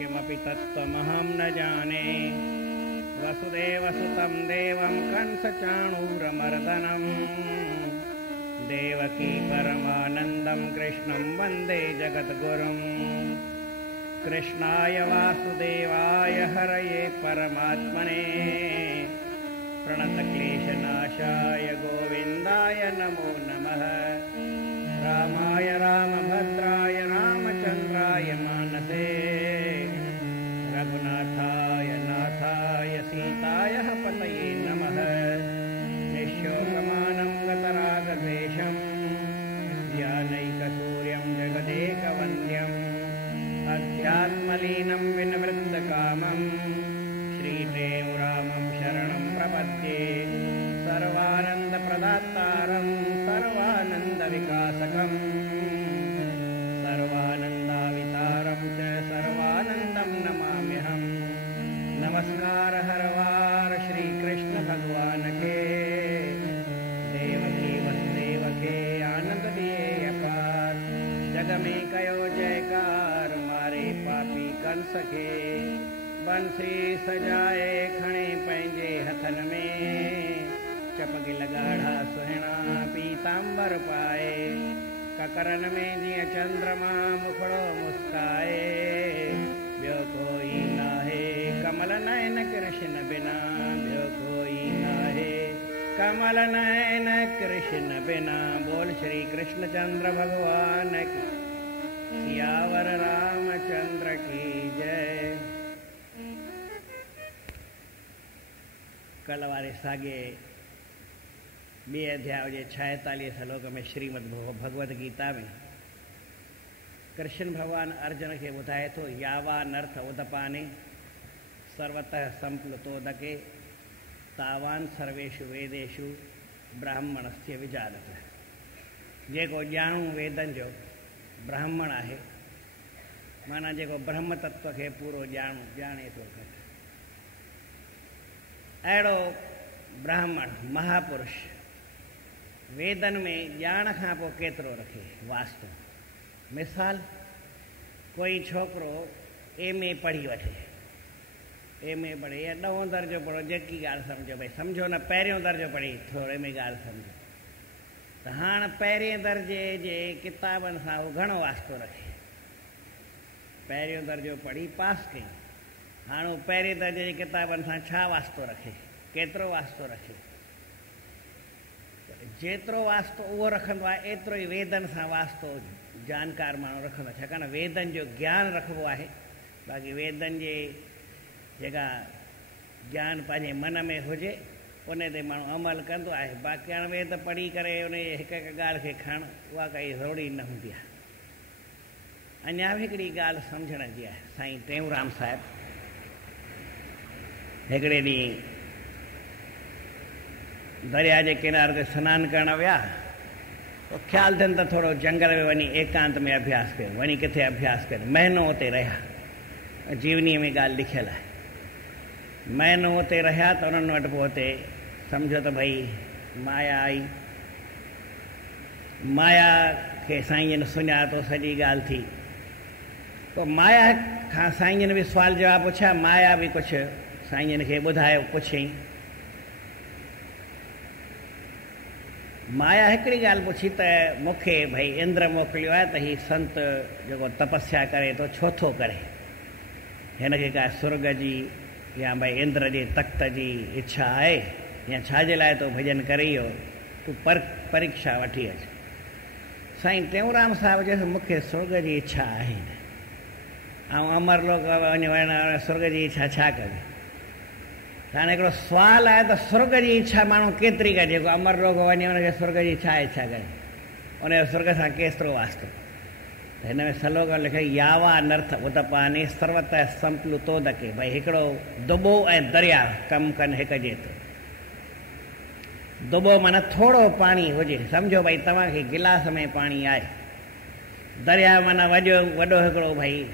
किमपि तत्त्वमहं न जाने। वसुदेवसुतं देवं कंसचाणूरमर्दनं देवकी परमानन्दं कृष्णं वन्दे जगद्गुरुम्। कृष्णाय वासुदेवाय हरये परमात्मने प्रणतक्लेशनाशाय गोविन्दाय नमो नमः। रामाय रामभद्राय रामचन्द्राय मानसे रघुनाथाय नाथाय सीताय पतये नमः। निःशोकमानं गतरागद्वेषं ज्ञानैकसूर्यं जगदेकवन्द्यम् अध्यात्मलीनं विनिवृत्तकामं श्रीदेव रामं शरणं प्रपद्ये। सर्वानन्दप्रदातारं सर्वानन्दविकासकं सर्वानन्दावितारं च सर्वानन्दं नमाम्यहम्। नमस्कार हर वार श्री कृष्ण भगवान के देवकी वसुदेव के आनंद दिए अपार। जग में कयो जयकार मारे पापी कंस के बंसी सजाए खणे पंहिंजे हथन में चपगिल गाढ़ा सुहिणा पीतांबर पाए। ककरन में जीअं चंद्रमा मुखड़ो मुस्काए ॿियो कोई नाहे कमल नयन कृष्ण बिना ॿियो कोई नाहे कमल नयन कृष्ण बिना। बोल श्री कृष्ण चंद्र भगवान की सियावर रामचंद्र की जय। कल वारे साॻे ॿिए अध्याय जे 46 श्लोक में श्रीमद् भगवद गीता में कृष्ण भगवान अर्जुन के ॿुधाए थो यावानर्थ उदपाने सर्वतः संप्लुतोदके तावान सर्वेषु वेदेषु ब्राह्मणस्य विजानत। जेको ॼाणू वेदन जो ब्राह्मण आहे माना जेको ब्रह्म तत्व खे पूरो ॼाणे थो। अहिड़ो ब्राह्मण महापुरुष वेदन में ॼाण खां पोइ केतिरो रखे वास्तु। मिसाल कोई छोकिरो MA पढ़ी वठे, MA पढ़े या 9हों दर्जो पढ़ो, जेकी ॻाल्हि सम्झो भई सम्झो न पहिरियों दर्जो पढ़ी थोरे में ॻाल्हि सम्झो त हाणे पहिरें दर्जे जे किताबनि सां उहो घणो वास्तो रखे। पहिरियों दर्जो पढ़ी पास कई, हाणे उहो पहिरें दर्जे जी किताबनि सां छा वास्तो रखे, केतिरो वास्तो रखे। जेतिरो वास्तो उहो रखंदो आहे एतिरो ई वेदन सां वास्तो जानकार माण्हू रखंदो आहे। छाकाणि वेदन जो ज्ञान रखिबो आहे, बाक़ी वेदन जे जेका ज्ञान पंहिंजे मन में हुजे उन ते माण्हू अमल कंदो आहे। बाक़ी हाणे वेद पढ़ी करे उन हिकु हिकु ॻाल्हि खे खणणु उहा काई ज़रूरी न हूंदी आहे। अञा बि हिकिड़ी ॻाल्हि सम्झण जी आहे। साईं टेऊंराम साहिबु हिकिड़े ॾींहुं दरिया जे किनारे ते सनानु करणु विया, पोइ ख़्यालु थियनि त थोरो जंगल में वञी एकांत में अभ्यास कयो। वञी किथे अभ्यास कयो, महीनो उते रहिया। जीवनीअ में ॻाल्हि लिखियलु आहे। महीनो उते रहिया त उन्हनि वटि पोइ हुते सम्झो त भई माया आई। माया खे साईं जन सुञातो, सॼी ॻाल्हि थी। पोइ माया खां साईं जन बि सुवाल जवाबु पुछिया, माया बि कुझु साईं जन खे ॿुधायो पुछियईं। माया हिकिड़ी ॻाल्हि पुछी त मूंखे भई इंद्र मोकिलियो आहे त हीउ संत जेको तपस्या करे थो छो थो करे, हिनखे का स्वर्ग जी या भई इंद्र जे तख़्त जी इच्छा आहे या छाजे लाइ तो भॼन करे इहो तूं परीक्षा वठी अच। साईं टेऊंराम साहिब चयोसि मूंखे स्वर्ग जी इच्छा आहे न, ऐं अमरलोक वञण स्वर्ग जी इच्छा छा कजे। हाणे हिकिड़ो सुवालु आहे त स्वर्ग जी इच्छा माण्हू केतिरी करे, जेको अमरलोक वञे हुनखे स्वर्ग जी छा इच्छा करे, उनजो स्वर्ग सां केतिरो वास्तो। त हिन में श्लोक लिखे यावा नर्थ उदपाने सर्वतः संप्लुतोदके। भई हिकिड़ो दुॿो ऐं दरिया कमु कनि हिकु जेतिरो। दुॿो माना थोरो पाणी हुजे, सम्झो भई तव्हांखे गिलास में पाणी आहे। दरिया माना वॾो हिकिड़ो भई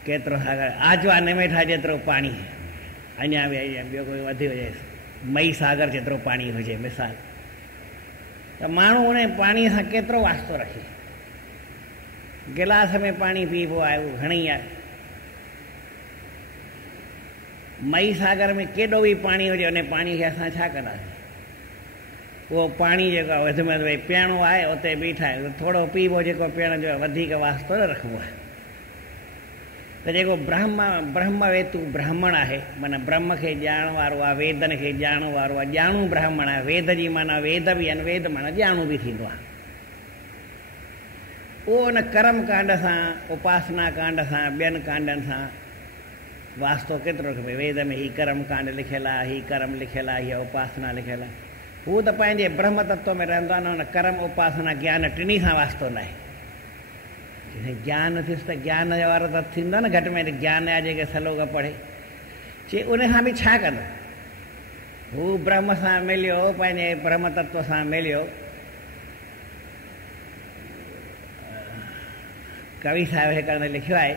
केतिरो आजवा निमेठा जेतिरो पाणी, अञा बि ॿियो कोई वधी हुजे मई सागर जेतिरो पाणी हुजे मिसाल, त माण्हू उन पाणीअ सां केतिरो वास्तो रखे। गिलास में पाणी पीबो आहे उहो घणेई आहे। मई सागर में केॾो बि पाणी हुजे उन पाणी खे असां छा कंदासीं? उहो पाणी जेको आहे वधि में वधि भई पीअणो आहे उते बीठा आहियूं, थोरो पीबो जेको पीअण जो आहे, वधीक वास्तो न रखिबो आहे। त जेको ब्रह्म वेतू ब्राह्मण आहे, माना ब्रह्म खे ॼाणण वारो आहे, वेदनि खे ॼाणण वारो आहे, ॼाणू ब्राह्मण आहे। वेद जी माना वेद बि आहिनि, वेद माना ॼाणू बि थींदो आहे। उहो उन कर्म कांड सां, उपासना कांड सां, ॿियनि कांडनि सां वास्तो केतिरो खपे? वेद में हीउ कर्म कांड लिखियलु आहे, हीउ कर्म लिखियलु आहे, हीअ उपासना लिखियलु आहे। हू त पंहिंजे ब्रह्म तत्व में रहंदो आहे न, हुन कर्म उपासना ज्ञान टिनी सां वास्तो न आहे। ज्ञान थियुसि त ज्ञान वारो त थींदो न, घटि में घटि ज्ञान आहे जेके सलोक पढ़े। चए उन सां बि छा कंदो? हू ब्रह्म सां मिलियो, पंहिंजे ब्रह्म तत्व सां मिलियो। कवि साहिब हिकिड़े लिखियो आहे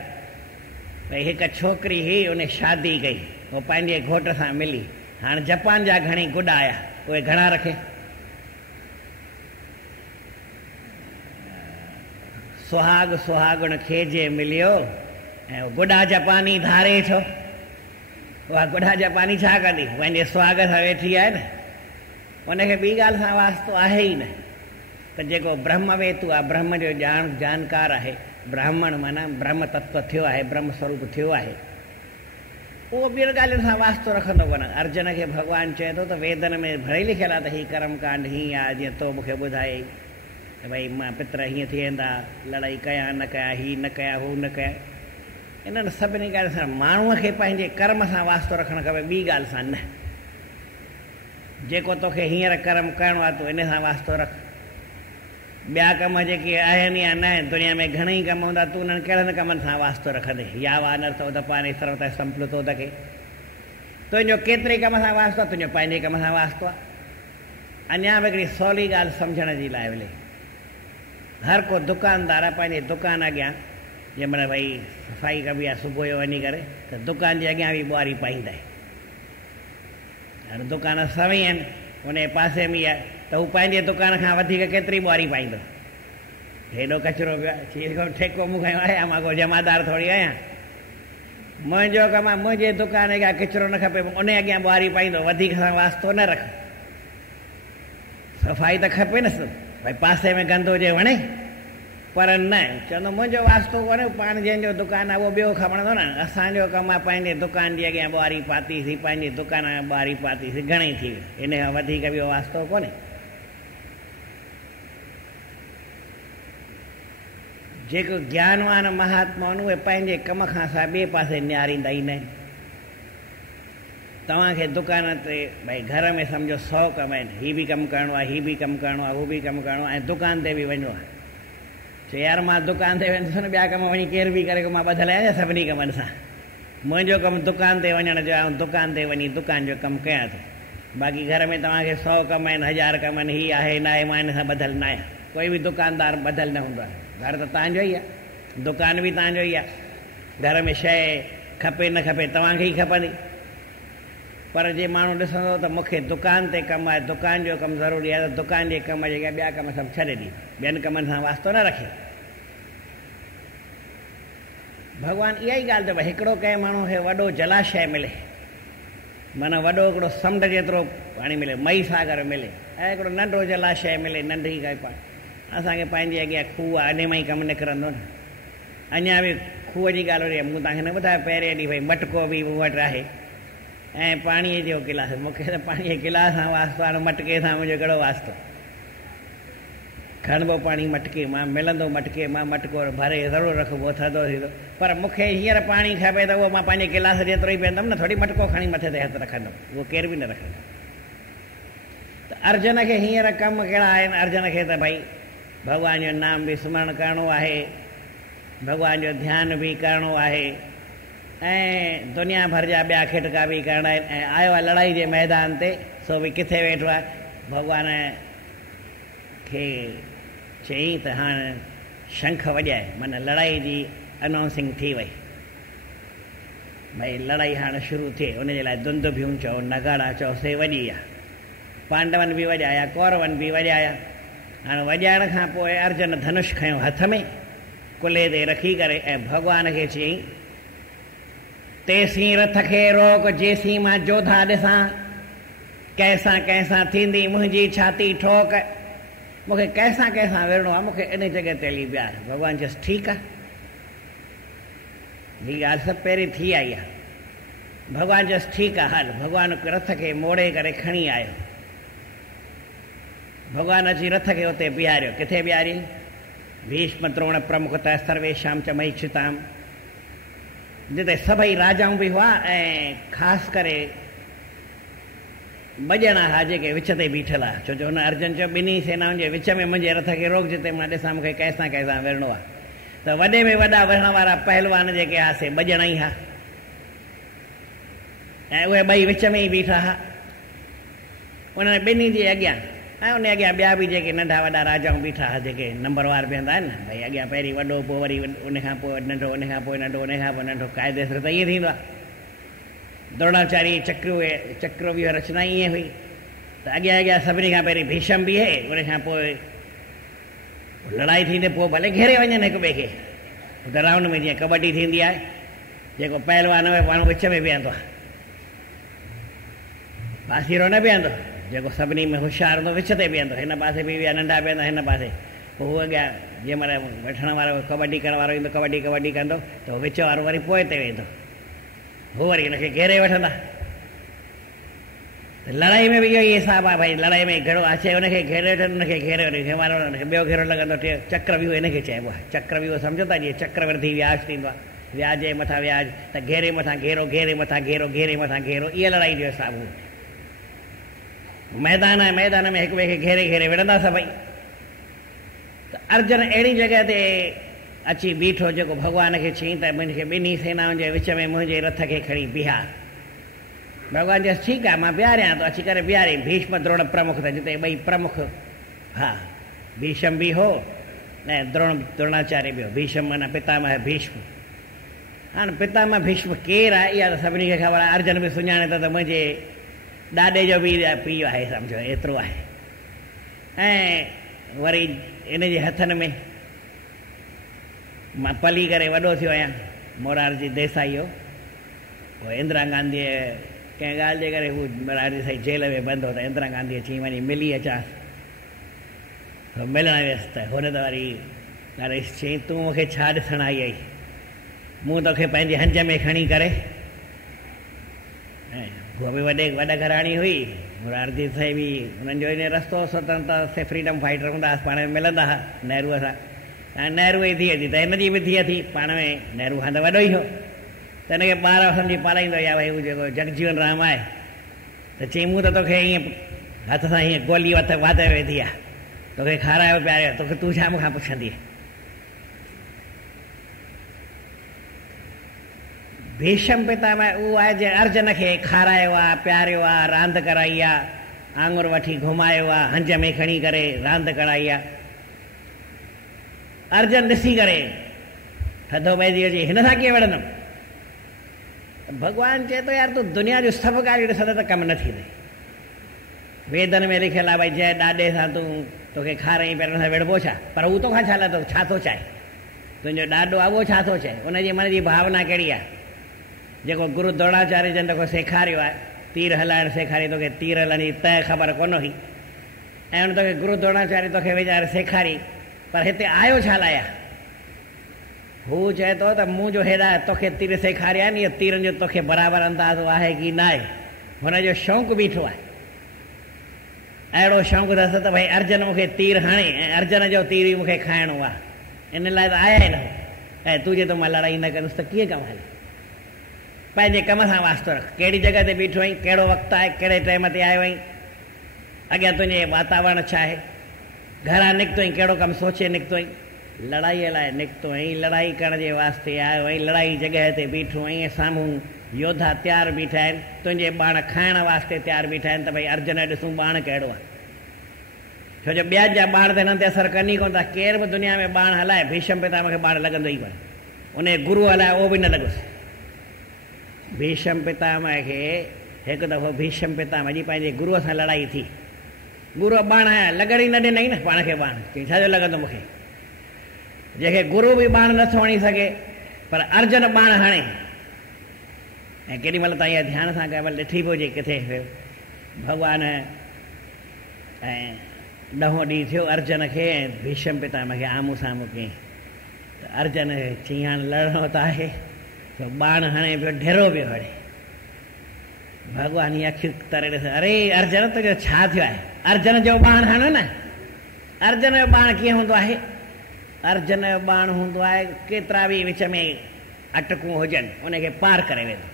भई हिकु छोकिरी हुई, उन शादी कई, उहो पंहिंजे घोट सां मिली। हाणे जापान जा घणी गुॾ आया, उहे घणा रखे? सुहाग सुहागुण खेजे मिलियो ऐं गुॾा जापानी धारे छो? उहा गुॾा जापानी छा कंदी? पंहिंजे सुहाग सां वेठी आहे न, उनखे ॿी ॻाल्हि सां वास्तो आहे ई न। त जेको ब्रह्म वेतू आहे, ब्रह्म जो जानकार आहे, ब्राह्मण माना ब्रह्म तत्व थियो आहे, ब्रह्म स्वरूप थियो आहे, उहो ॿियनि ॻाल्हियुनि सां वास्तो रखंदो कोन। अर्जुन खे भॻवानु चए थो त वेदनि में भरे लिखियलु आहे त हीउ कर्म कांड हीअं आहे, जीअं तो मूंखे ॿुधाई त भई मां पितर हीअं थी वेंदा, लड़ाई कयां न कयां, हीअ न कयां, हू न कयां। इन्हनि सभिनी ॻाल्हियुनि सां माण्हूअ खे पंहिंजे कर्म सां वास्तो रखणु खपे, ॿी ॻाल्हि सां न। जेको तोखे हींअर कर्म करिणो आहे तूं इन सां वास्तो रख। ॿिया कम जेके आहिनि या न आहिनि, दुनिया में घणेई कम हूंदा, तूं उन्हनि कहिड़नि कमनि सां वास्तो रखंदे? या वानर्थो त पाणे सर्वथा संप्लुतो तके, तुंहिंजो केतिरे कम सां वास्तो आहे? तुंहिंजो पंहिंजे कम सां वास्तो आहे। अञा बि हिकिड़ी सवली ॻाल्हि सम्झण जी लाइ मिले, हर को दुकानदार आहे पंहिंजे दुकान अॻियां जंहिं महिल भई सफ़ाई कबी आहे सुबुह जो वञी करे, त दुकान जे अॻियां बि ॿुहारी पाईंदा आहिनि। हाणे दुकान सभई आहिनि, उन जे पासे में आहे, त हू पंहिंजे दुकान खां वधीक केतिरी ॿुहारी पाईंदो? हेॾो कचिरो पियो आहे, चई ठेको मूंखे आहियां, मां को जमादार थोरी आहियां। मुंहिंजो कमु आहे, मुंहिंजे दुकान अॻियां किचिरो न खपे, उन अॻियां ॿुहारी पाईंदो, वधीक सां वास्तो न रख। सफ़ाई त खपे न, भई पासे में गंद हुजे वणे, पर न चवंदो मुंहिंजो वास्तो कोन्हे, पाण जंहिंजो दुकानु आहे उहो ॿियो ख़बरंदो न। असांजो कमु आहे पंहिंजे दुकान जे अॻियां ॿुहारी पातीसीं, पंहिंजे दुकान खां ॿुहारी पातीसीं, घणेई थी वियो, इन खां वधीक ॿियो वास्तो कोन्हे। जेको ज्ञानवान महात्मा आहिनि उहे पंहिंजे कम खां सवाइ ॿिए पासे निहारींदा ई न आहिनि। तव्हांखे दुकान ते भई घर में सम्झो 100 कम आहिनि, हीअ बि कमु करिणो आहे, हीअ बि कमु करिणो आहे, हू बि कमु करिणो आहे, ऐं दुकान ते बि वञिणो आहे। चए यार मां दुकान ते वेंदुसि न, ॿिया कम वञी केर बि करे, मां ॿधल आहियां सभिनी कमनि सां। मुंहिंजो कमु दुकान ते वञण जो आहे, दुकान ते वञी दुकान जो कमु कयां थो। बाक़ी घर में तव्हांखे 100 कम आहिनि, 1000 कम आहिनि, हीअ आहे न आहे, मां हिन सां ॿधल न आहियां। कोई बि दुकानदार ॿधल न हूंदो आहे। घर त तव्हांजो ई आहे, दुकान बि तव्हांजो ई आहे। घर में शइ खपे न खपे तव्हांखे ई खपंदी। पर जे माण्हू ॾिसंदो त मूंखे दुकान ते कमु आहे, दुकान जो कमु ज़रूरी आहे, त दुकान जे कम जेके ॿिया कम सभु छॾे ॾी, ॿियनि कमनि सां वास्तो न रखे। भॻवानु इहा ई ॻाल्हि चयो, हिकिड़ो कंहिं माण्हू खे वॾो जलाशय मिले, माना वॾो हिकिड़ो समुंड जेतिरो पाणी मिले, मई सागर मिले, ऐं हिकिड़ो नंढो जलाशय मिले, नंढी काई पाणी। असांखे पंहिंजे अॻियां खूह आहे, अने मां ई कमु निकिरंदो न। अञा बि खूह जी ॻाल्हि वरी मूं तव्हांखे न ॿुधायो पहिरें ॾींहुं, भई मटको बि मूं वटि आहे ऐं पाणीअ जो गिलास। मूंखे त पाणीअ जे गिलास सां वास्तो आहे, मटके सां मुंहिंजो कहिड़ो वास्तो। खणिबो पाणी मटके मां, मिलंदो मटके मां, मटको भरे ज़रूरु रखिबो, थधो थींदो। पर मूंखे हींअर पाणी खपे त उहो मां पंहिंजे गिलास जेतिरो ई पीअंदमि न, थोरी मटको खणी मथे ते हथु रखंदुमि, उहो केर बि न रखंदो। त अर्जुन खे हींअर कमु कहिड़ा आहिनि? अर्जुन खे त भई भॻवान जो नाम बि स्मरण करिणो आहे, भॻवान जो ध्यानु बि करिणो आहे, ऐं दुनिया भर जा ॿिया खिटका बि करिणा आहिनि। ऐं आयो आहे लड़ाई जे मैदान ते, सो बि किथे वेठो आहे? भॻवान खे चई त हाणे शंख वॼाए, माना लड़ाई जी अनाउंसिंग थी वई, भई लड़ाई हाणे शुरू थिए। उनजे लाइ दुंदुभियूं चओ, नगाड़ा चओ, से वॼी आहे। पांडवनि बि वॼाया, कौरवनि बि वॼाया। हाणे वॼाइण खां पोइ अर्जुन धनुष खयो हथ में, कुल्हे ते रखी करे ऐं भॻवान खे चयईं तेसीं रथ खे रोक जेसीं मां जोधा ॾिसां कंहिंसां कंहिंसां थींदी मुंहिंजी छाती ठोक मूंखे कंहिंसां कंहिंसां विढ़णो आहे मूंखे इन जॻह ते हली ॿियार भॻवानु चयसि ठीकु आहे हीअ ॻाल्हि सभु पहिरीं थी आई आहे भॻवानु चयसि ठीकु आहे हल भॻवानु रथ खे मोड़े करे खणी आयो भॻवानु अची रथ खे उते बीहारियो किथे बीहारियईं भीष्म द्रोण प्रमुखतः सर्वेषां च महीक्षिताम जिते सभई राजाऊं बि हुआ ऐं ख़ासि करे ॿ ॼणा हुआ जेके विच ते बीठल आहे छो जो हुन अर्जुन चयो ॿिन्ही सेनाउनि जे विच में मुंहिंजे रथ खे रोक जिते मां ॾिसां मूंखे कंहिंसां कंहिंसां विढ़णो आहे त वॾे में वॾा विढ़ण वारा पहलवान जेके हुआसीं 2 ॼणा ई हुआ ऐं उहे ॿई विच में ई बीठा हुआ उन्हनि ॿिन्ही जे अॻियां ऐं उन अॻियां ॿिया बि जेके नंढा वॾा राजाऊं बीठा हुआ जेके नंबरवार बीहंदा आहिनि न भई अॻियां पहिरीं वॾो पोइ वरी उनखां पोइ नंढो उनखां पोइ नंढो उनखां पोइ नंढो क़ाइदे सां त ईअं थींदो आहे द्रोणाचार्य चक्रव्यूह रचना ईअं हुई त अॻियां अॻियां सभिनी खां पहिरीं भीष्म बीहे उनखां पोइ लड़ाई थींदे पोइ भले घेरे वञनि हिक ॿिए खे त राउंड में जीअं कबड्डी थींदी आहे जेको पहलवान हुए माण्हू विच में बीहंदो आहे पासीरो न बीहंदो जेको सभिनी में होशियारु हूंदो विच ते बीहंदो हिन पासे बि ॿिया नंढा बीहंदा हिन पासे पोइ हू अॻियां जंहिं महिल वठण वारो कबड्डी करण वारो ईंदो कबड्डी कंदो त विच वारो वरी पोइ ते वेंदो हू वरी हिनखे घेरे वठंदा लड़ाई में बि इहो ई हिसाबु आहे भई लड़ाई में घणो अचे हुनखे घेरे वठनि हुनखे घेरे वठे वारो हुनखे ॿियो घेरो लॻंदो चक्रव्यूह हिनखे चइबो आहे चक्रव्यूह सम्झो था जीअं चक्रवर्ती व्याज थींदो आहे व्याज जे मथां व्याज त घेरे मथां घेरो घेरे मथां घेरो घेरे मथां घेरो इहा लड़ाई जो हिसाबु हो मैदान आहे मैदान में हिक ॿिए खे घेरे घेरे विढ़ंदा सभई त अर्जुन अहिड़ी जॻह ते अची बीठो जेको भॻवान खे चयईं त मुंहिंजे ॿिन्ही सेनाउनि जे विच में मुंहिंजे रथ खे खणी बीहार भॻवानु चयसि ठीकु आहे मां बीहारियां थो अची करे बीहारियईं भीष्म द्रोण प्रमुख त जिते ॿई प्रमुख हा भीष्म बि हो ऐं द्रोणाचार्य बि हो भीष्म माना पितामह भीष्म हाणे पितामह भीष्म केरु आहे इहा त सभिनी खे ख़बर आहे अर्जुन बि सुञाणे थो त मुंहिंजे ॾाॾे जो बि पीउ आहे सम्झो एतिरो आहे ऐं वरी इन जे हथनि में मां पली करे वॾो थियो आहियां मोरारजी देसाई हो पोइ इंदिरा गांधीअ कंहिं ॻाल्हि जे करे हू मोरारजी देसाई जेल में बंदि हो त इंदिरा गांधीअ चई वञी मिली अचांसि मिलण वियसि त हुन त वरी ॾाढी चई तूं मूंखे छा ॾिसण आई आई मूं तोखे पंहिंजे हंज में खणी करे ऐं उहा बि वॾा घराणी हुई मोरारजी देसाई बि हुननि जो इन रस्तो स्वतंत्रता से फ्रीडम फाइटर हूंदा हुआ पाण में मिलंदा हुआ नेहरूअ सां ऐं नेहरू जी धीअ थी त हिनजी बि धीअ थी पाण में नेहरू खां त वॾो ई हो त हिनखे ॿार सम्झी पालाईंदो या भई हू जेको जगजीवन राम आहे त चई मूं त तोखे ईअं हथ सां हीअं गोली वाधे वेठी आहे तोखे खारायो पियारियो तोखे तूं छा मूंखां पुछंदी भीष्म पितामह उहो आहे जंहिं अर्जुन खे खारायो आहे प्यारियो आहे रांदि कराई आहे आङुर वठी घुमायो आहे हंज में खणी करे रांदि कराई आहे अर्जुन ॾिसी करे थधो पइजी अचे हिन सां कीअं विढ़ंदुमि भॻवानु चए थो यार तूं दुनिया जूं सभु ॻाल्हियूं ॾिसंदे त कमु न थींदे वेदनि में लिखियलु आहे भई जंहिं ॾाॾे सां तोखे खाराई पहिरियों सां विढ़बो छा पर हू तोखां छा लाइ छा थो चाहे तुंहिंजो ॾाॾो आहे उहो छा थो चए उनजी मन जी भावना कहिड़ी आहे जेको गुरू द्रोणाचार्य जन तोखे सेखारियो आहे तीर हलाइणु सेखारी तोखे तीर हलण जी तय ख़बर कोन हुई ऐं हुन तोखे गुरू द्रोणाचार्य तोखे वीचारे सेखारी पर हिते आयो छा लाइ आहे हू चए थो त मूं जो हेॾा तोखे तीर सेखारिया आहिनि इहे तीरनि जो तोखे बराबरि अंदाज़ो आहे की न आहे हुनजो शौक़ु बीठो आहे अहिड़ो शौक़ु अथसि त भई अर्जुन मूंखे तीर हणे ऐं अर्जुन जो तीर ई मूंखे खाइणो आहे इन लाइ त आया ई न ऐं तूं जे तो मां लड़ाई न कंदुसि त कीअं कमु हले पंहिंजे कम सां वास्तो रख कहिड़ी जॻह ते बीठो आहीं कहिड़ो वक़्तु आहे कहिड़े टाइम ते आयो आहीं अॻियां तुंहिंजे वातावरण छा आहे घरां निकितो आहीं कहिड़ो कमु सोचे निकितो आहीं लड़ाईअ लाइ निकितो आहीं लड़ाई करण जे वास्ते आयो आहीं लड़ाई जॻह ते बीठो आहीं साम्हूं योद्धा तयारु बीठा आहिनि तुंहिंजे बाण खाइण वास्ते तयारु बीठा आहिनि त भई अर्जुन ॾिसूं बाण कहिड़ो आहे छो जो ॿिया जा बाण त हिननि ते असरु कनि कोन था केर बि दुनिया में बाण हलाए भीष्म पितामह खे बाण लॻंदो ई कोन्हे उन गुरू हलाए उहो बि न लॻुसि भीष्म पितामह खे हिकु दफ़ो भीष्म पितामह जी पंहिंजे गुरूअ सां लड़ाई थी गुरूअ बाण लॻण ई न ॾिनई न पाण खे बाण चई छाजो लॻंदो मूंखे जंहिंखे गुरू बि बाण नथो हणी सघे पर अर्जुन बाण हणे। ऐं केॾी महिल तव्हां इहा ध्यान सां कंहिं महिल ॾिठी बि हुजे किथे भॻवानु ऐं 10हों ॾींहुं थियो अर्जुन खे ऐं भीष्म पितामह खे आम्हूं साम्हूं कयईं त अर्जुन चई हाणे लड़णो त आहे त बाण हणे पियो ढेरो पियो हणे। भॻवानु इहा अखियूं तरे ॾिस, अरे अर्जुन तुंहिंजो छा थियो आहे? अर्जुन जो बाण हणो न। अर्जुन जो बाण कीअं हूंदो आहे? अर्जुन जो बाण हूंदो आहे केतिरा बि विच में अटकूं हुजनि उनखे पार करे वेंदो।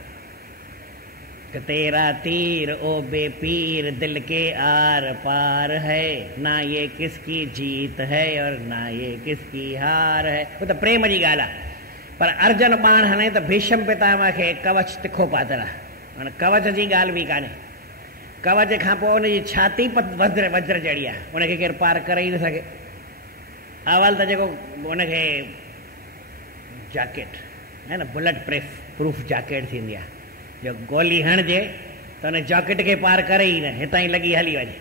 तेरा तीर ओ बेपीर दिल के आर पार है, ना ये किसकी जीत है और ना ये किसकी हार है। वो तो प्रेम जी ॻाल्हि आहे। पर अर्जुन बाण हणे त भीष्म पितामह खे कवच तिखो पातल आहे। हाणे कवच जी ॻाल्हि बि कान्हे। कवच खां पोइ हुनजी छाती वज्र जड़ी आहे, उनखे केरु पार करे ई न सघे। अवल त जेको उनखे जैकेट है न, बुलेट प्रूफ जैकेट थींदी आहे, जो गोली हणिजे त हुन जैकेट खे पार करे ई न, हितां ई लॻी हली वञे।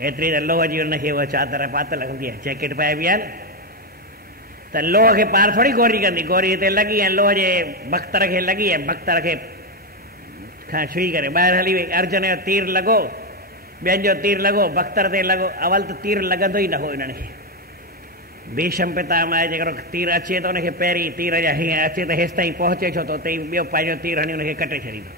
एतिरी त लोह जी हुनखे उहा चादर पातल हूंदी आहे, जैकेट पाइबी आहे न, त लोह खे पार थोरी गोरी कंदी। गोरी हिते लॻी ऐं लोह जे बख़्तर खे लॻी ऐं बख़्तर खे खां छुई करे ॿाहिरि हली वई। अर्जुन जो तीर लॻो, ॿियनि जो तीर लॻो, बख़्तर ते लॻो। अवल त तीर लॻंदो ई न हो हिननि खे। भीष्म पितामह जेकॾहिं तीर अचे त हुनखे पहिरीं तीर जा हीअं अचे त हेसि ताईं पहुचे छो त उते ई ॿियो पंहिंजो तीर हणी हुनखे कटे छॾींदो।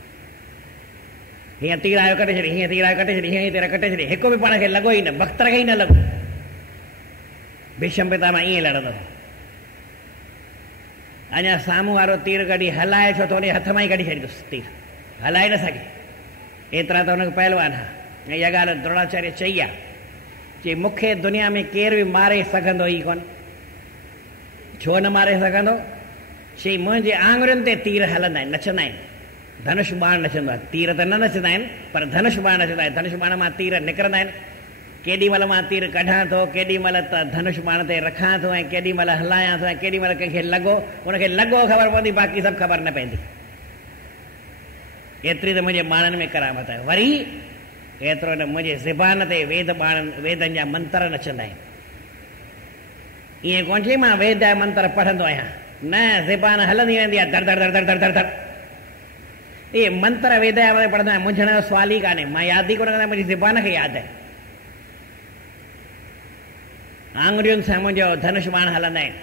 हीअं तीर आयो कटे छॾी, हीअं तीर आयो कटे छॾी, हीअं तीर कटे छॾी, हिकु बि पाण खे लॻो ई न, बख़्तर खे ई न लॻो। भीष्म पितामह ईअं लड़ंदो। अञा साम्हूं वारो तीर कढी हलाए छो त हुनजे हथ मां ई कढी छॾींदुसि, तीर हलाए न सघे। एतिरा त हुनखे पहलवान आहे। ऐं इहा ॻाल्हि द्रोणाचार्य चई आहे, चई मूंखे दुनिया में केरु बि मारे सघंदो ई कोन। छो न मारे सघंदो? चई मुंहिंजे आङुरियुनि ते तीर हलंदा आहिनि, नचंदा आहिनि। धनुष बाण नचंदो आहे, तीर त न नचंदा आहिनि पर धनुष बाण नचंदा आहिनि। धनुष बाण मां तीर निकिरंदा आहिनि। केॾी महिल मां तीर कढां थो, केॾी महिल त धनुष बाण ते रखां थो ऐं केॾी महिल हलायां थो ऐं केॾी महिल कंहिंखे लॻो, हुनखे लॻो ख़बर पवंदी, बाक़ी सभु ख़बर न पवंदी। एतिरी त मुंहिंजे बाणनि में करामत आहे। वरी एतिरो न, मुंहिंजे ज़बान ते वेदनि जा मंत्र नचंदा आहिनि। ईअं कोन चई मां वेद जा मंत्र पढ़ंदो आहियां, न, ज़बान हलंदी वेंदी आहे दर दर दर दर दर दर दर। इहे मंत्र वेद जा पढ़ंदो आहियां, मुंझण जो सुवाल ई कान्हे। मां यादि ई कोन कंदो, मुंहिंजी ज़बान खे यादि आहे। आङुरियुनि सां मुंहिंजो धनुष बाण हलंदा आहिनि।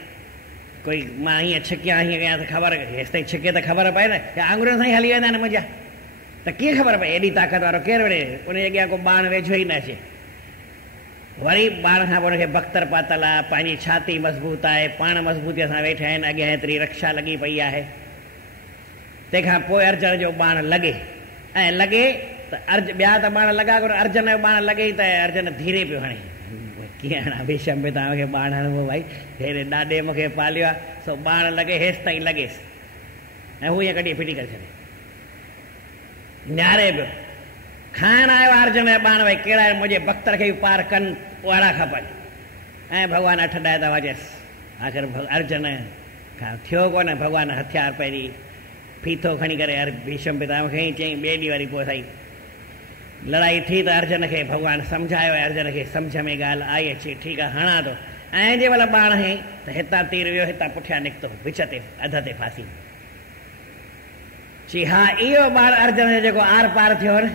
कोई मां हीअं छिकियां, हीअं कयां त ख़बर, हेसि ताईं छिके त ख़बर पए न, या आङुरियुनि सां ई हली वेंदा आहिनि मुंहिंजा, त कीअं ख़बर पए? एॾी ताक़त वारो केरु वणे? उनजे अॻियां को बाण वेझो ई न अचे। वरी बाण खां पोइ हुनखे बख़्तर पातल आहे, पंहिंजी छाती मज़बूत आहे, पाण मज़बूतीअ सां वेठा आहिनि, अॻियां हेतिरी रक्षा लॻी पई आहे। तंहिंखां पोइ अर्जुन जो बाण लॻे ऐं लॻे त ॿिया त बाण लॻा कोन, अर्जुन जो बाण लॻे त अर्जुन धीरे पियो हणे। कीअं हणा? भीष्म पितामह खे बाण हणिबो भाई, हेॾे ॾाॾे मूंखे पालियो आहे, सो बाण लॻे हेसि ताईं लॻेसि ऐं हू ईअं कढी फिटी करे छॾे, निहारे पियो। खाइण आयो अर्जुन जा बाण, भई कहिड़ा मुंहिंजे बख़्तर खे बि पार कनि, ओहिड़ा खपनि। ऐं भॻवानु 8 ॾह दफ़ा चयसि। आख़िर अर्जुन खां थियो कोन। भॻवानु हथियार पहिरीं फीथो खणी करे भीष्म पितामह खे चयईं। ॿिए ॾींहुं वरी पोइ साईं लड़ाई थी त अर्जुन खे भॻवानु सम्झायो ऐं अर्जुन खे सम्झ में ॻाल्हि आई। अचे ठीकु आहे, हणां थो। ऐं जंहिं महिल बाण हई त हितां तीर वियो, हितां पुठियां निकितो, विच ते अध ते फासी। चई हा, इहो बाण अर्जुन जो जेको आर पार थियो न,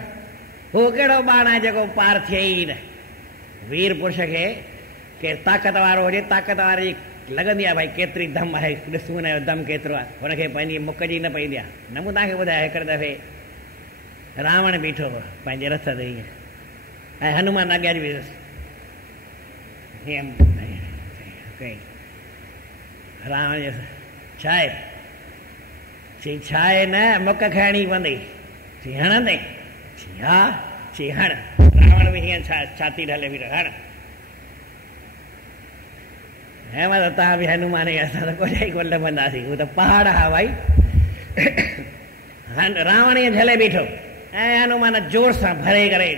हू कहिड़ो बाण आहे जेको पार थिए ई न। वीर पुरुष खे केरु ताक़त वारो हुजे, ताक़त वारी लॻंदी आहे, भई केतिरी दम आहे, ॾिसूं हुनजो दम केतिरो आहे, हुनखे पंहिंजी मुक जी न पवंदी आहे। न मूं तव्हांखे ॿुधायो, हिकिड़े दफ़े रावण बीठो हो पंहिंजे रथ ते ईअं, ऐं हनुमान अॻियां बीठुसि हीअं। रावण छा आहे? चई छा आहे? न, मुक खाइणी पवंदी। चई हणंदे? चई हा। चई हण। रावण बि हीअं छाती ढले बीठो, हण। ऐं मतलब तव्हां बि हनुमान ई, असां त कोई कोन लभंदासीं, उहो त पहाड़ हा भाई। रावण ईअं झले बीठो ऐं हनुमान जोर सां भरे करे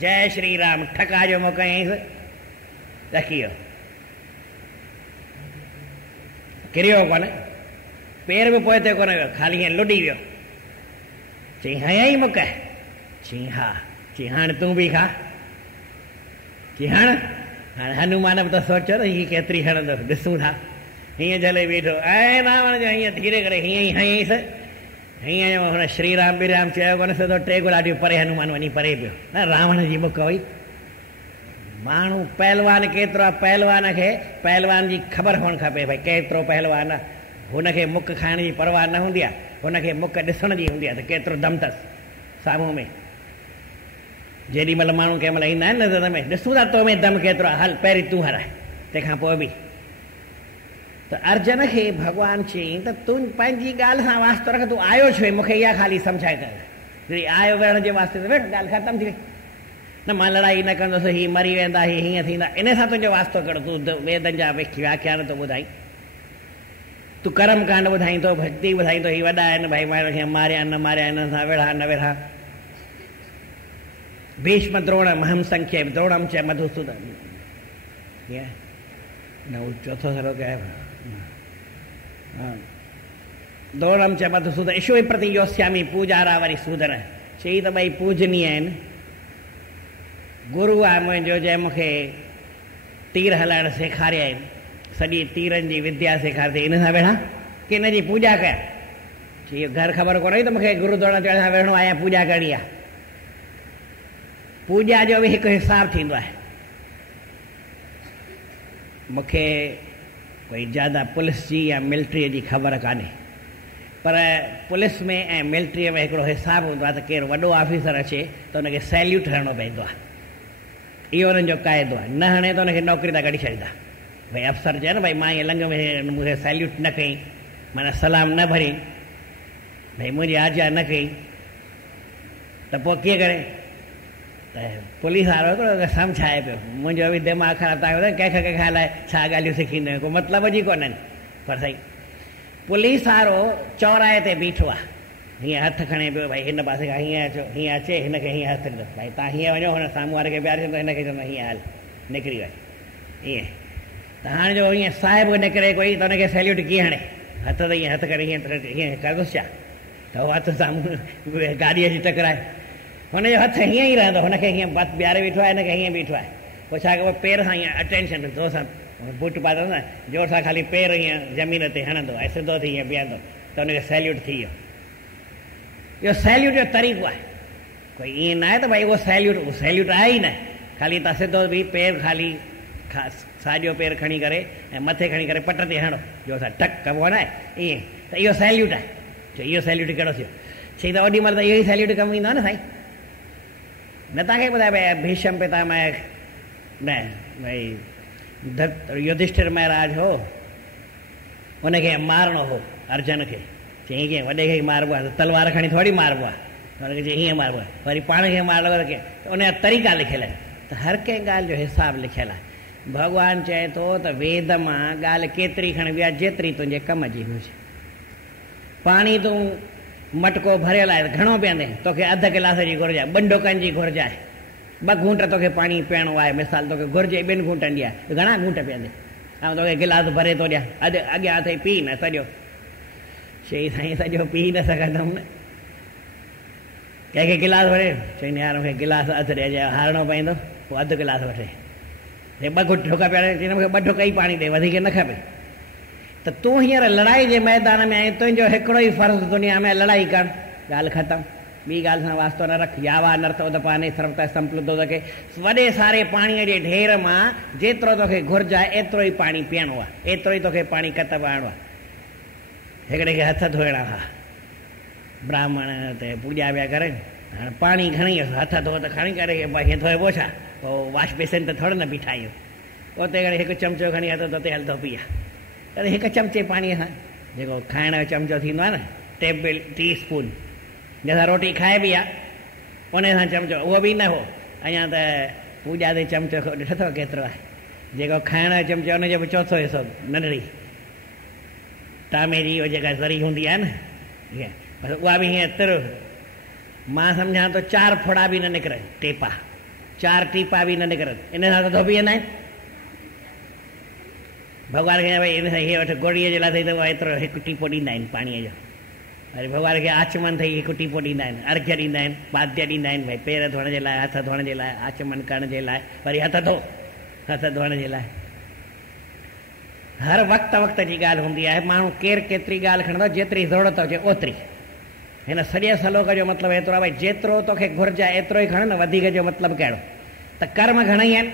जय श्री राम ठका जो मुक हयईंसि, ॾकी वियो, किरियो कोन, पेर बि पोइ ते कोन वियो, ख़ाली हीअं लुॾी वियो। चई हयईं मुक? चई हा। चई हाणे तूं बि खा। चई हण। हाणे हनुमान बि त सोचियो न हीअ केतिरी हणंदो, ॾिसूं था। हीअं झले बीठो ऐं रावण जो हीअं धीरे करे हीअं ई हईंसि हीअं हुन श्री राम बिराम चयो कोन सिधो टे गुलाटियूं परे हनुमान वञी परे पियो न रावण जी बुक हुई। माण्हू पहलवान केतिरो आहे, पहलवान खे पहलवान जी ख़बर हुअणु खपे भई केतिरो पहलवान आहे। हुनखे मुक खाइण जी परवाह न हूंदी आहे, हुनखे मुक ॾिसण जी हूंदी आहे त केतिरो दम अथसि साम्हूं में। जेॾी महिल माण्हू कंहिं महिल ईंदा आहिनि नज़र में ॾिसूं था तो में दम केतिरो आहे, हल पहिरीं तूं हराए तंहिंखां पोइ बि। त अर्जुन खे भॻवानु चयईं त तूं पंहिंजी ॻाल्हि सां वास्तो रख, तूं आयो छो मूंखे इहा ख़ाली सम्झाए कर। आयो वेहण जे वास्ते त वेठ, ॻाल्हि ख़तमु थी वई। न मां लड़ाई न कंदुसि, हीअ मरी वेंदा, हीअं थींदा, इन सां तुंहिंजो वास्तो कहिड़ो? तूं वेदनि जा व्याख्यान थो ॿुधाई, तूं कर्म कांड ॿुधाईं थो, भक्ति ॿुधाईं थो, हीअ वॾा आहिनि भई माण्हू खे मारिया न मारिया, हिन सां वेढ़ा न वेढ़ा। भीष्म द्रोण महम संख्य द्रोणम च मधुसूदन, न चौथो सरो कयो द्रोणम च मधुसूदन ईश्वर प्रति योस्यामी पूजारा वरी सूदन। चई त भई पूजनीय आहिनि, गुरू आहे मुंहिंजो जंहिं मूंखे तीर हलाइणु सेखारिया आहिनि, सॼी तीरनि जी विद्या सेखारी, इन सां वेठा की इन जी पूॼा कया। इहो घर ख़बर कोन हुई त मूंखे गुरू द्रोणाचार्य सां वेहणो आहे, पूॼा करणी आहे। पूॼा जो बि हिकु हिसाबु थींदो आहे। मूंखे कोई ज़्यादा पुलिस जी या मिलिट्रीअ जी ख़बर कान्हे, पर पुलिस में ऐं मिलिट्रीअ में हिकिड़ो हिसाबु हूंदो आहे त केरु वॾो ऑफिसर अचे त हुनखे सैल्यूट हणणो पवंदो आहे। इहो हुननि जो क़ाइदो आहे, न हणे त हुनखे नौकिरी था कढी छॾींदा। भई अफ़सर चए न भई मां ईअं लंघ में मूंखे सैल्यूट न कई, माना सलाम न भरी, भई मुंहिंजी आज्ञा न कई त पोइ कीअं करे? त पुलिस वारो हिकिड़ो सम्झाए पियो, मुंहिंजो बि दिमाग़ु ख़राबु था कयो, कंहिंखे कंहिंखे अलाए छा ॻाल्हियूं सिखींदा आहिनि, को मतिलबु जी कोन्हनि। पर सही पुलिस वारो चौराहे ते बीठो आहे, हीअं हथु खणे पियो, भई हिन पासे खां हीअं अचो, हीअं अचे, हिनखे हीअं हथु ॾिनो, भई तव्हां हीअं वञो, हुन साम्हूं वारे खे ॿीहारे छॾींदो, हिनखे चवंदो हीअं हल, निकिरी वञ ईअं। त हाणे जो हीअं साहिबु निकिरे कोई त हुनखे सैल्यूट कीअं हणे? हथ त ईअं हथु करे हीअं करंदुसि छा? त उहो हथु साम्हूं गाॾीअ जी टकराए, हुनजो हथु हीअं ई रहंदो, हुनखे हीअं बस ॿीहारे बीठो आहे, हिनखे हीअं बीठो आहे। पोइ छा कबो? पेर सां हीअं अटेंशन जोर सां, बूट पातो न जोर सां, ख़ाली पेर हीअं ज़मीन ते हणंदो ऐं सिधो थी हीअं बीहंदो त हुनखे सैल्यूट थी वियो। इहो सैल्यूट जो तरीक़ो आहे। कोई ईअं न आहे त भई उहो सैल्यूट आहे ई न, ख़ाली तव्हां सिधो बि पेर ख़ाली साॼो पेर खणी करे ऐं मथे खणी करे पट ते हणो, जो असां टक कबो न आहे ईअं, त इहो सैल्यूट आहे। चओ इहो सैल्यूट कहिड़ो थियो? चई त ओॾी महिल त इहो ई सैल्यूट कमु ईंदो आहे न साईं। न तव्हांखे ॿुधाए भई भीष्म पितामह न भई युधिष्ठिर महाराज हो, हुनखे मारणो हो अर्जुन खे। चई कीअं? वॾे खे मारबो आहे त तलवार खणी थोरी मारबो आहे, हुनखे चई हीअं मारबो आहे, वरी पाण खे मार लॻो त उनजा तरीक़ा लिखियल आहिनि। त हर कंहिं ॻाल्हि जो हिसाबु लिखियलु आहे। भॻवानु चए थो त वेद मां ॻाल्हि केतिरी खणबी आहे जेतिरी तुंहिंजे कम जी हुजे। पाणी तूं मटको भरियल आहे त घणो पीअंदे? तोखे अधु गिलास जी घुर्ज आहे, 2 ढोकनि जी घुर्ज आहे, 2 घूंट तोखे पाणी पीअणो आहे। मिसाल तोखे घुर्ज 2 घूंटनि जी आहे त घणा घूंट पीअंदे? ऐं तोखे गिलास भरे थो ॾियां, अॼु अॻियां अथई पी न सॼो। चई साईं सॼो पी न सघंदुमि न। कंहिंखे गिलास भरे, चईंदी यार मूंखे गिलास अधु ॾिए, हारणो पवंदो, पोइ अधु गिलास वठे। हे 2 ढोका पिया, चईंदा मूंखे 2 ढोका ई पाणी ॾे, वधीक न खपे। त तूं हींअर लड़ाई जे मैदान में आई, तुंहिंजो हिकिड़ो ई फ़र्ज़ु दुनिया में लड़ाई कर, ॻाल्हि ख़तमु। ॿी ॻाल्हि सां वास्तो न रख। यावा नर्तो त पाने सर्वत संप्लुतो तोखे वॾे सारे पाणीअ जे ढेर मां जेतिरो तोखे घुर्ज आहे एतिरो ई पाणी पीअणो आहे, एतिरो ई तोखे पाणी कतबु आणणो आहे। हिकिड़े खे हथ धोइणा हुआ, ब्राह्मण ते पूॼा पिया करे, हाणे पाणी खणी हथ धो त खणी करे हीअं धोइबो छा? पोइ वॉश बेसिन त थोरो न बीठा आहियूं, उते करे हिकु चमिचो खणी हथ धोते हलंदो पीआ। अरे हिकु चमिचे पाणीअ सां जेको खाइण जो चमिचो थींदो आहे न, टेबल टी स्पून जंहिंसां रोटी खाइबी आहे, उन सां चमिचो, उहो बि न हो। अञा त पूॼा ते चमिचो ॾिठो अथव केतिरो आहे? जेको खाइण जो चमिचो उनजो बि चौथो हिसो नंढड़ी तांबे जी उहा जेका ज़री हूंदी आहे न, हीअं बसि उहा बि हीअं तिर। मां सम्झां थो 4 फोड़ा बि न निकिरनि, टेपा 4 टीपा बि न निकिरनि, इन सां त धोबी वेंदा आहिनि। भॻवान खे भई इन सां हीअ वठि गोड़ीअ जे लाइ अथई त उहा एतिरो हिकु टीपो ॾींदा आहिनि पाणीअ जो। वरी भॻवान खे आचमन अथई हिकु टीपो ॾींदा आहिनि, अर्घ्य ॾींदा आहिनि, पाद्य ॾींदा आहिनि, भई पेर धोइण जे लाइ, हथ धोइण जे लाइ, आचमन करण जे लाइ, वरी हथ धो, हथ धोइण जे लाइ। हर वक़्त वक़्त जी ॻाल्हि हूंदी आहे। माण्हू केरु केतिरी ॻाल्हि खणंदो, जेतिरी ज़रूरत हुजे ओतिरी। हिन सॼे सलोक जो मतिलबु एतिरो आहे भई जेतिरो तोखे घुरिजे एतिरो ई खण, न वधीक जो मतिलबु कहिड़ो। त कर्म घणेई आहिनि,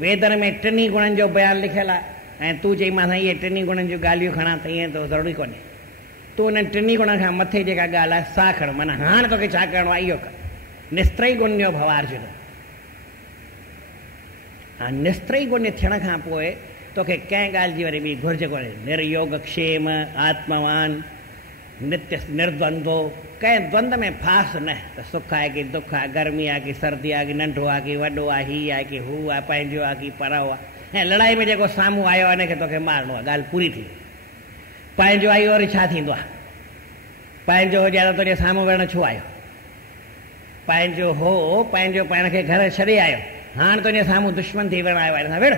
वेदनि में टिनी गुणनि जो बयानु लिखियलु आहे, ऐं तूं चई मां सां इहे टिनी गुणनि जूं ॻाल्हियूं खणा, त ईअं त ज़रूरी कोन्हे। तूं उन्हनि टिनी गुणनि खां मथे जेका ॻाल्हि आहे सा खण, माना हाणे तोखे छा करिणो आहे इहो कर। निस्त्रई गुण जो भवार्जुन, निस्त्रई गुण थियण खां पोइ तोखे कंहिं ॻाल्हि जी वरी ॿी घुर्ज कोन्हे। निर्योग क्षेम आत्मवान नित्य निर्द्वंदो, कंहिं द्वंद में फास न। त सुख आहे की दुख आहे, गर्मी आहे की सर्दी आहे, की नंढो आहे की वॾो आहे, हीअ आहे की हू आहे, पंहिंजो आहे की पराओ आहे। ऐं लड़ाई में जेको साम्हूं आयो आहे हिनखे तोखे मारणो आहे, ॻाल्हि पूरी थी। पंहिंजो आई वरी छा थींदो आहे? पंहिंजो हुजे त तुंहिंजे साम्हूं वेहण छो आयो? पंहिंजो हो, पंहिंजो पाण खे घर छॾे आयो, हाणे तुंहिंजे साम्हूं दुश्मन थी विढ़ण आयो आहे, विढ़।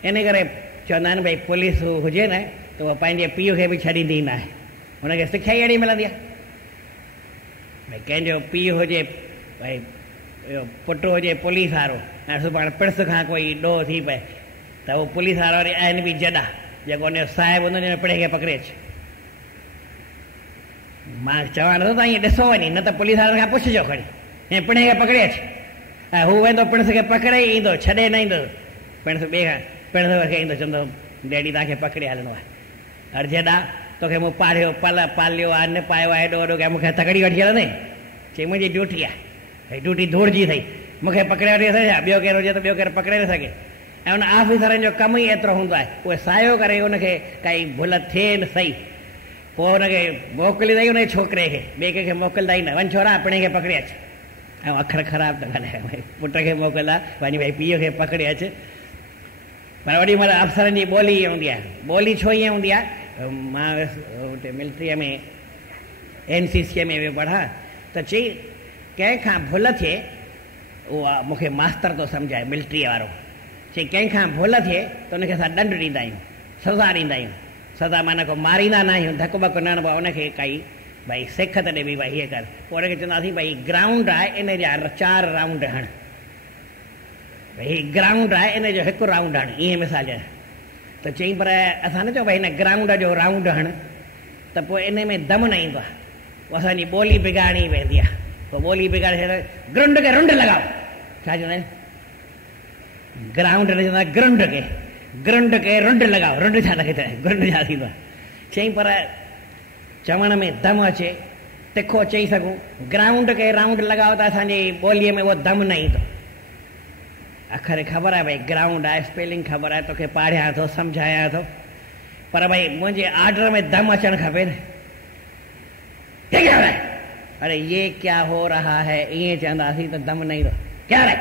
इन करे चवंदा आहिनि भई पुलिस हुजे न त उहो पंहिंजे पीउ खे बि छॾींदी न आहे, हुनखे सिखिया ई अहिड़ी मिलंदी आहे। भई कंहिंजो पीउ हुजे, भई पुटु हुजे पुलिस वारो, ऐं सुभाणे पिड़स खां कोई ॾोह थी पए त उहो पुलिस वारा वरी आहिनि बि जॾा, जेको हुनजो साहिबु हूंदो हुन पिड़े खे पकिड़े अचे। मां चवां नथो त ईअं ॾिसो वञी, न त पुलिस वारनि खां पुछिजो खणी, ऐं पिड़े खे पकिड़े अचे। ऐं हू वेंदो पिणस खे पकिड़े ई ईंदो, छॾे न ईंदो। पिणस ॿिए खां पिणस खे ईंदो, चवंदो डैडी तव्हांखे पकिड़े हलणो आहे। अरे जॾा तोखे मूं पाढ़ियो पालियो आहे, न पायो आहे, हेॾो हेॾो कया, मूंखे तकड़ी वठी हलंदे? चई मुंहिंजी ड्यूटी आहे, भई ड्यूटी धूड़ जी अथई, मूंखे पकिड़े वठी सघे छा? ॿियो केरु हुजे त ॿियो केरु पकिड़े न सघे। ऐं उन ऑफिसरनि जो कमु ई एतिरो हूंदो आहे, उहे सायो करे उनखे काई भुल थिए न सही, पोइ हुनखे मोकिलींदा ई हुनजे छोकिरे खे, ॿिए कंहिंखे मोकिलींदा ई न। वञ छोरा पिणे खे पकिड़े अचु। ऐं अखर ख़राबु त ॻाल्हाए, भई पुट खे मोकिलींदा, वञी भई पीउ खे पकिड़े अचु। पर वॾी महिल अफ़सरनि जी ॿोली ईअं हूंदी आहे। ॿोली छो ईअं हूंदी आहे? मां हुते मिलिट्रीअ में NCC में वियो पढ़ा, त चई कंहिंखां भुल थिए, उहा मूंखे मास्तर थो सम्झाए मिलिट्रीअ वारो, चई कंहिंखां भुल थिए त उनखे असां ॾंढु ॾींदा आहियूं, सज़ा ॾींदा आहियूं। सज़ा माना को मारींदा न आहियूं, धकु बकु न हणबो आहे, उनखे काई भई सेख त ॾेबी भई हीअं कर। पोइ हुनखे चवंदासीं भई ग्राउंड आहे, इन जा 4 राउंड हण, भई हीउ ग्राउंड आहे, इन जो 1 राउंड हण, ईअं मिसाल ॾियणु। त चई पर असां न चऊं भई हिन ग्राउंड जो राउंड हण, त पोइ इन में दम न ईंदो आहे, पोइ असांजी ॿोली बिगाड़ी वेंदी आहे। पोइ ॿोली बिगाड़े छॾे, ग्रुंड खे रुंड लॻाओ, छा चवंदा आहिनि? ग्राउंड न चवंदा, ग्रुंड खे रुंड लॻाओ। रुंड छा लॻे त ग्रुंड छा थींदो आहे? चई पर चवण में दम अचे, तिखो चई सघूं, ग्राउंड खे राउंड लॻाओ त असांजी ॿोलीअ में उहो दम न ईंदो। अखर ख़बर आहे भई ग्राउंड आहे, स्पेलिंग ख़बर आहे, तोखे पाढ़ियां थो, सम्झायां थो, पर भई मुंहिंजे आर्डर में दम अचणु खपे न। अरे ये क्या हो रहा है, ईअं चवंदासीं त दम न ईंदो। क्या रे?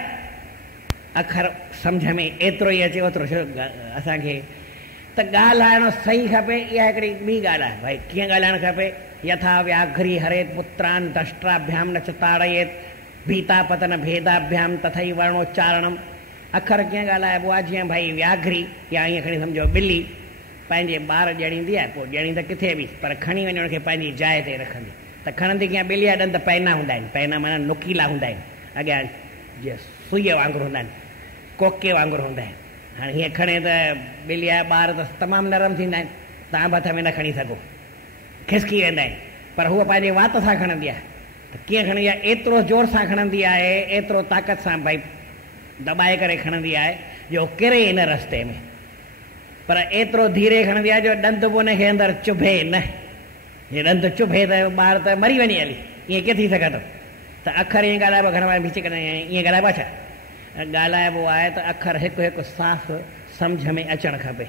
अखर सम्झ में एतिरो ई अचे ओतिरो असांखे त ॻाल्हाइणो सही खपे। इहा हिकिड़ी ॿी ॻाल्हि आहे, भई कीअं ॻाल्हाइणु खपे। यथा व्याघ्री हरेत पुत्रान दष्ट्राभ्याम न च ताड़येत भीता पतन भेदाभ्याम तथई वर्णोच्चारणम। अखर कीअं ॻाल्हाइबो आहे? जीअं भई व्याघ्री या ईअं खणी सम्झो ॿिली पंहिंजे ॿार ॼणींदी आहे, पोइ ॼणी त किथे बि, पर खणी वञी हुनखे पंहिंजी जाइ ते रखंदी। त खणंदी कीअं? ॿिली जा ॾंद पैना हूंदा आहिनि, पैना माना नुकीला हूंदा आहिनि, अॻियां जीअं सुईअ वांगुरु हूंदा आहिनि, कोके वांगुरु हूंदा आहिनि। हाणे हीअं खणे त ॿिली जा ॿार त तमामु नरम थींदा आहिनि, तव्हां बि हथ में न खणी सघो, खिसकी वेंदा आहिनि। पर हूअ पंहिंजे वात सां खणंदी आहे। त कीअं खणंदी आहे? एतिरो ज़ोर सां खणंदी आहे, एतिरो ताक़त सां भई दॿाए करे खणंदी आहे जो किरे हिन रस्ते में, पर एतिरो धीरे खणंदी आहे जो ॾंद बि हुनखे अंदरि चुभे न। जे ॾंद चुभे त ॿार त मरी वञे हली, ईअं कीअं थी सघंदो? त अखर ईअं ॻाल्हाइबो, घर में बीच करे ईअं ॻाल्हाइबो छा? ॻाल्हाइबो आहे त अखर हिकु हिकु साफ़ सम्झ में अचणु खपे।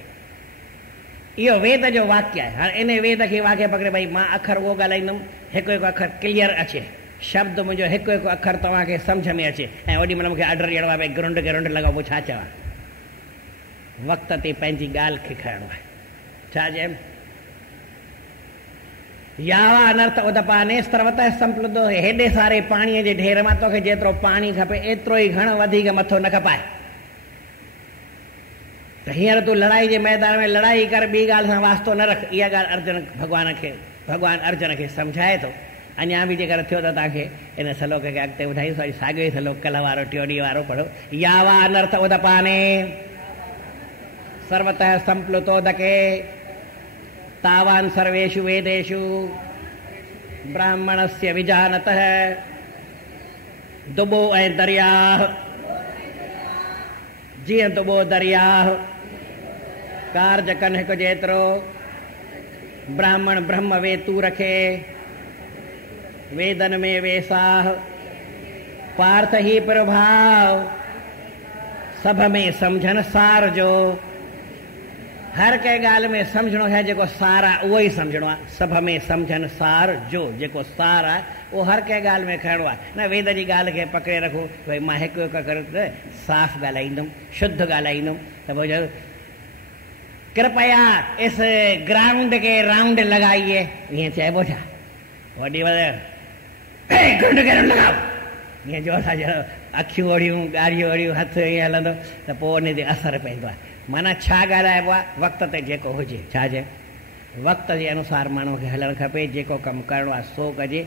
इहो वेद जो वाक्य आहे। हाणे इन वेद खे वाक्य पकिड़े भई मां अखर उहो ॻाल्हाईंदुमि, हिकु हिकु अखर क्लियर अचे, शब्द मुंहिंजो हिकु हिकु अखर तव्हांखे सम्झ में अचे, ऐं ओॾी महिल मूंखे ऑर्डर ॾियणो आहे भई ग्रुंड खे रुंड लॻाओ, पोइ छा चवां? वक़्त ते पंहिंजी ॻाल्हि खे खणणो आहे। छा चयमि? यावा अनर्थ उदपाने स्त्रवतः संप्लुदो, हेॾे सारे पाणीअ जे ढेर मां तोखे जेतिरो पाणी खपे एतिरो ई खण, वधीक मथो न खपाए। त हींअर तूं लड़ाई जे मैदान में लड़ाई कर, ॿी ॻाल्हि सां वास्तो न रख। इहा ॻाल्हि भॻवान अर्जुन खे सम्झाए थो। अञा बि जेकर थियो त तव्हांखे इन सलोक खे अॻिते ॿुधाईंदुसि। वरी साॻियो ई सलोक कल्ह वारो टियों ॾींहुं वारो पढ़ो। यावा अनर्थ उदपाने सर्वतः संप्लुतोदके तावान् सर्वेषु वेदेषु ब्राह्मणस्य विजानतः दुबो ऐं दरियाह जीअं दुबो दरियाह कार्ज कन हिकु जेतिरो ब्राह्मण ब्रह्म वेतू रखे वेदन में वेसाह पार्थ ही प्रभाव सभ में समझन सार जो हर कंहिं ॻाल्हि में सम्झणो है जेको सार आहे उहो ई सम्झणो आहे सभ में सम्झन सार जो जेको सार आहे उहो हर कंहिं ॻाल्हि में खणणो आहे न वेद जी ॻाल्हि खे पकिड़े रखो भई मां हिकु हिकु करे साफ़ ॻाल्हाईंदुमि शुद्ध ॻाल्हाईंदुमि त पोइ जो कृपया इस ग्राउंड के राउंड लगाइए ईअं चइबो छा वॾी गुंड के लॻाओ ईअं जो असां अखियूं ओढ़ियूं ॻाढ़ियूं ओढ़ियूं हथु ईअं हलंदो त पोइ उन ते असरु पवंदो आहे माना छा ॻाल्हाइबो आहे वक़्त ते जेको हुजे छा चए वक़्त जे अनुसार माण्हू खे हलणु खपे जेको कमु करिणो आहे सो कजे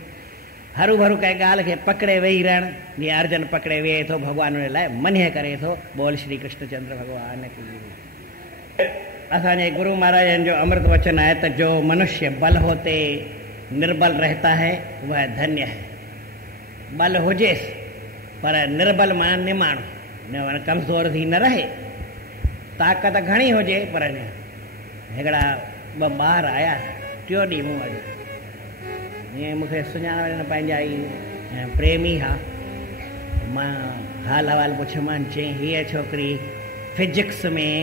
हरू भरू कंहिं ॻाल्हि खे पकिड़े वेही रहणु जीअं अर्जुन पकिड़े वेहे थो भॻवान उन लाइ मञे करे थो बोल श्री कृष्णचंद्र भॻवान की असांजे गुरु महाराजनि जो अमृत वचन है तो जो मनुष्य बल होते निर्बल रहता है वह धन्य है बल हुजेस पर निर्बल माना निमाणो न कमज़ोर थी न रहे ताक़त घणी हुजे पर हिकिड़ा ॿ ॿार आया टियों ॾींहुं मूं वटि ईअं मूंखे सुञाणण पंहिंजा ई प्रेमी हा मां हाल अहिवाल पुछियोमांनि चई हीअ छोकिरी फिजिक्स में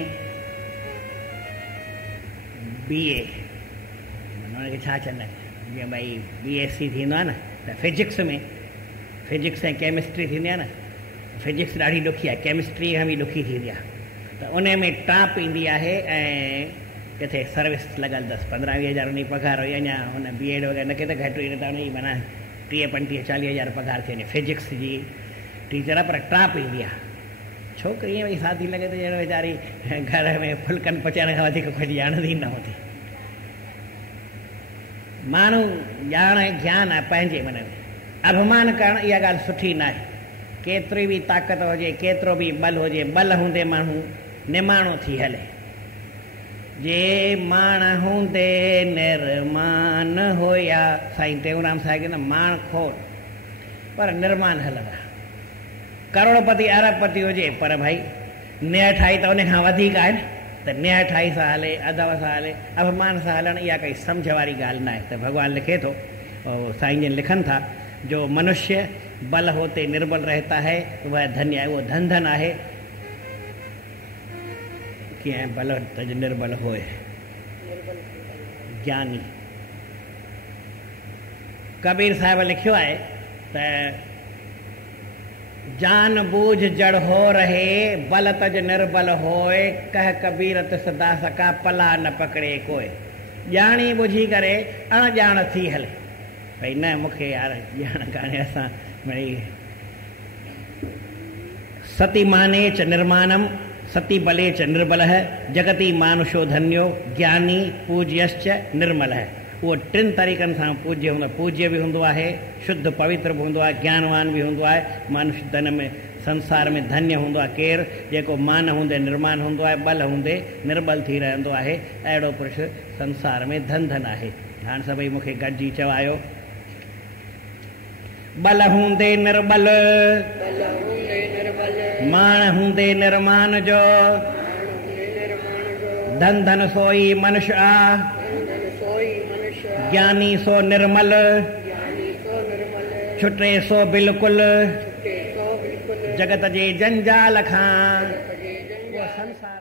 BA हुनखे छा चवंदा आहिनि जीअं भई BSc थींदो आहे न त फिजिक्स ऐं केमिस्ट्री थींदी आहे न फिजिक्स ॾाढी ॾुखी आहे केमिस्ट्री खां बि ॾुखी थींदी आहे त उन में टाप ईंदी आहे ऐं किथे सर्विस लॻल अथसि 15-20 हज़ार उन जी पघार हुई अञा हुन BEd वग़ैरह न किथे घटि हुई न त उन जी माना 30-35-40 हज़ार पघार थी वञे फिजिक्स जी टीचर आहे पर टाप ईंदी आहे छोकिरी ईअं भई सादी लॻे त ॼण वीचारी घर में फुल्कनि पचाइण खां वधीक कुझु ॼाणंदी न हूंदी माण्हू ॼाण ज्ञान आहे पंहिंजे मन में अभिमान करणु इहा ॻाल्हि सुठी न आहे केतिरी बि ताक़त हुजे केतिरो बि बल हुजे बल हूंदे माण्हू निमाणो थी हले जे माण हूंदे निर्मान हुया साईं टेऊंराम साहिब न माण खोड़ पर निर्मान हलंदा करोड़पति अरबपति हुजे पर भाई निह ठाही त उन खां वधीक आहे न त निह ठाही सां हले अदब सां हले अभिमान सां हलणु इहा काई सम्झ वारी ॻाल्हि न आहे त भॻवानु लिखे थो साईं जन लिखनि था जो मनुष्य बल होते निर्बल रहता है वह धन्य है वो धन धन आहे कीअं बल तज निर्बल होए ज्ञानी कबीर साहिब लिखियो आहे त जान बूझ जड़ हो रहे बल तज निर्बल होए कह कबीर सदा सका पला न पकड़े कोई ॼाणी बुझी करे अणॼाण थी हले भई न मूंखे यार ॼाण कान्हे असां भई सती माने च निर्माणम सती बले च निर्बल है जगती मानुषो धन्यो ज्ञानी पूज्यश्च निर्मल है उहो टिनि तरीक़नि सां पूज्य बि हूंदो आहे शुद्ध पवित्र बि हूंदो आहे ज्ञानवान बि हूंदो आहे मनुष्य धन में संसार में धन्य हूंदो आहे केरु जेको मान हूंदे निर्माण हूंदो आहे बल हूंदे निर्बल थी रहंदो आहे अहिड़ो पुरुष संसार में धन धन आहे हाणे सभई मूंखे गॾिजी चवायो बल हूंदे निर्बल मान हूंदे निर्माण जो धन धन सोई मनुष्य आ ज्ञानी सो निर्मल छुटे सो बिल्कुल जगत जे जंजाल खां संसार